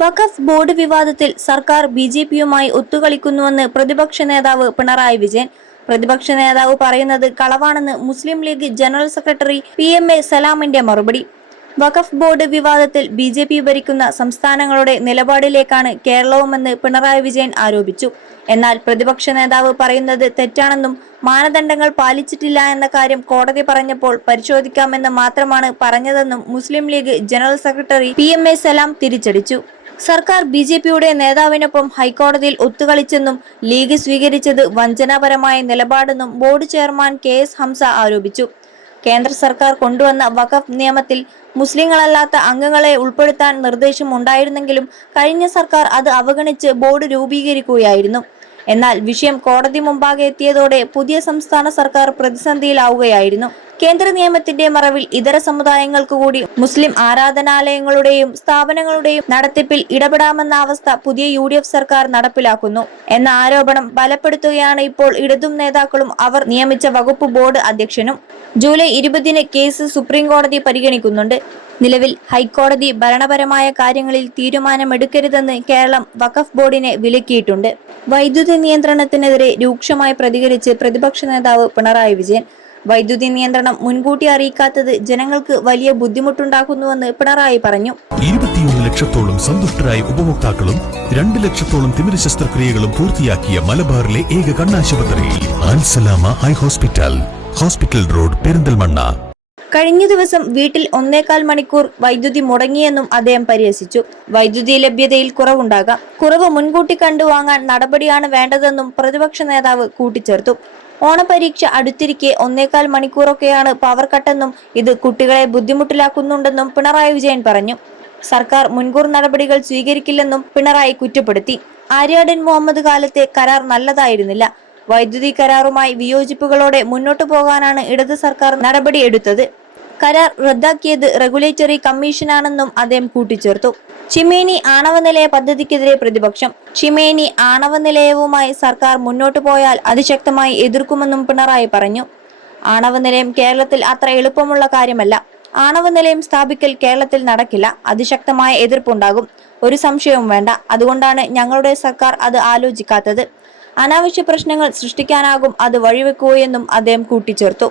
വഖഫ് board വിവാദത്തിൽ സർക്കാർ ബിജെപിയുമായി ഒത്തുകളിക്കുന്നുവെന്ന് പ്രതിപക്ഷ നേതാവ് പിണറായി വിജയൻ. പ്രതിപക്ഷ നേതാവ് പറയുന്നത് കളവാണെന്ന് മുസ്ലിം ലീഗ് ജനറൽ സെക്രട്ടറി PMA സലാമിന്റെ മറുപടി. വഖഫ് ബോർഡ് വിവാദത്തിൽ ബിജെപി ഭരിക്കുന്ന സംസ്ഥാനങ്ങളുടെ നിലപാടിലേക്കാണ് കേരളവുമെന്ന് പിണറായി വിജയൻ ആരോപിച്ചു. എന്നാൽ പ്രതിപക്ഷ നേതാവ് പറയുന്നത് തെറ്റാണെന്നും മാനദണ്ഡങ്ങൾ പാലിച്ചിട്ടില്ല എന്ന കാര്യം കോടതി പറഞ്ഞപ്പോൾ പരിശോധിക്കാമെന്ന് മാത്രമാണ് പറഞ്ഞതെന്നും മുസ്ലിം ലീഗ് ജനറൽ സെക്രട്ടറി PMA സലാം തിരിച്ചടിച്ചു. സർക്കാർ ബിജെപിയുടെ നേതാവിനൊപ്പം ഹൈക്കോടതിയിൽ ഒത്തുകളിച്ചെന്നും ലീഗ് സ്വീകരിച്ചത് വഞ്ചനാപരമായ നിലപാടെന്നും ബോർഡ് ചെയർമാൻ KS ഹംസ ആരോപിച്ചു. കേന്ദ്ര സർക്കാർ കൊണ്ടുവന്ന വഖഫ് നിയമത്തിൽ മുസ്ലിങ്ങളല്ലാത്ത അംഗങ്ങളെ ഉൾപ്പെടുത്താൻ നിർദ്ദേശം ഉണ്ടായിരുന്നെങ്കിലും കഴിഞ്ഞ സർക്കാർ അത് അവഗണിച്ച് ബോർഡ് രൂപീകരിക്കുകയായിരുന്നു. എന്നാൽ വിഷയം കോടതി മുമ്പാകെ എത്തിയതോടെ പുതിയ സംസ്ഥാന സർക്കാർ പ്രതിസന്ധിയിലാവുകയായിരുന്നു. കേന്ദ്ര നിയമത്തിന്റെ മറവിൽ ഇതര സമുദായങ്ങൾക്ക് കൂടി മുസ്ലിം ആരാധനാലയങ്ങളുടെയും സ്ഥാപനങ്ങളുടെയും നടത്തിപ്പിൽ ഇടപെടാമെന്ന അവസ്ഥ പുതിയ UDF സർക്കാർ നടപ്പിലാക്കുന്നു എന്ന ആരോപണം ബലപ്പെടുത്തുകയാണ് ഇപ്പോൾ ഇടതും നേതാക്കളും അവർ നിയമിച്ച വകുപ്പ് ബോർഡ് അധ്യക്ഷനും. ജൂലൈ 20-ന് കേസ് സുപ്രീം കോടതി പരിഗണിക്കുന്നുണ്ട്. നിലവിൽ ഹൈക്കോടതി ഭരണപരമായ കാര്യങ്ങളിൽ തീരുമാനമെടുക്കരുതെന്ന് കേരളം വഖഫ് ബോർഡിനെ വിലക്കിയിട്ടുണ്ട്. വൈദ്യുതി നിയന്ത്രണത്തിനെതിരെ രൂക്ഷമായി പ്രതികരിച്ച് പ്രതിപക്ഷ നേതാവ് പിണറായി വിജയൻ. വൈദ്യുതി നിയന്ത്രണം മുൻകൂട്ടി അറിയിക്കാത്തത് ജനങ്ങൾക്ക് വലിയ ബുദ്ധിമുട്ടുണ്ടാക്കുന്നുവെന്ന് പിണറായി പറഞ്ഞു. 21 ലക്ഷത്തോളം സന്തുഷ്ടരായ ഉപഭോക്താക്കളും 2 ലക്ഷത്തോളം തിമിര ശസ്ത്രക്രിയകളും പൂർത്തിയാക്കിയ മലബാറിലെ ഏക കണ്ണാശുപത്രി Alsalama eye hospital, hospital road, Perinthalmanna. കഴിഞ്ഞ ദിവസം വീട്ടിൽ 1.25 മണിക്കൂർ വൈദ്യുതി മുടങ്ങിയെന്നും അദ്ദേഹം പരിഹസിച്ചു. വൈദ്യുതി ലഭ്യതയിൽ കുറവുണ്ടാകാം. കുറവ് മുൻകൂട്ടി കണ്ടുവാങ്ങാൻ നടപടിയാണ് വേണ്ടതെന്നും പ്രതിപക്ഷ നേതാവ് കൂട്ടിച്ചേർത്തു. ഓണപരീക്ഷ അടുത്തിരിക്കെ 1.25 മണിക്കൂറൊക്കെയാണ് പവർ കട്ടെന്നും ഇത് കുട്ടികളെ ബുദ്ധിമുട്ടിലാക്കുന്നുണ്ടെന്നും പിണറായി വിജയൻ പറഞ്ഞു. സർക്കാർ മുൻകൂർ നടപടികൾ സ്വീകരിക്കില്ലെന്നും പിണറായി കുറ്റപ്പെടുത്തി. ആര്യാടൻ മുഹമ്മദ് കാലത്തെ കരാർ നല്ലതായിരുന്നില്ല. വൈദ്യുതി കരാറുമായി വിയോജിപ്പുകളോടെ മുന്നോട്ടു പോകാനാണ് ഇടത് സർക്കാർ നടപടിയെടുത്തത്. കരാർ റദ്ദാക്കിയത് റെഗുലേറ്ററി കമ്മീഷനാണെന്നും അദ്ദേഹം കൂട്ടിച്ചേർത്തു. ചിമേനി ആണവ നിലയ പദ്ധതിക്കെതിരെ പ്രതിപക്ഷം. ചിമേനി ആണവ നിലയവുമായി സർക്കാർ മുന്നോട്ടു പോയാൽ അതിശക്തമായി എതിർക്കുമെന്നും പിണറായി പറഞ്ഞു. ആണവ നിലയം കേരളത്തിൽ അത്ര എളുപ്പമുള്ള കാര്യമല്ല. ആണവ നിലയം സ്ഥാപിക്കൽ കേരളത്തിൽ നടക്കില്ല. അതിശക്തമായ എതിർപ്പുണ്ടാകും, ഒരു സംശയവും വേണ്ട. അതുകൊണ്ടാണ് ഞങ്ങളുടെ സർക്കാർ അത് ആലോചിക്കാത്തത്. അനാവശ്യ പ്രശ്നങ്ങൾ സൃഷ്ടിക്കാനാകും അത് വഴിവെക്കുകയെന്നും അദ്ദേഹം കൂട്ടിച്ചേർത്തു.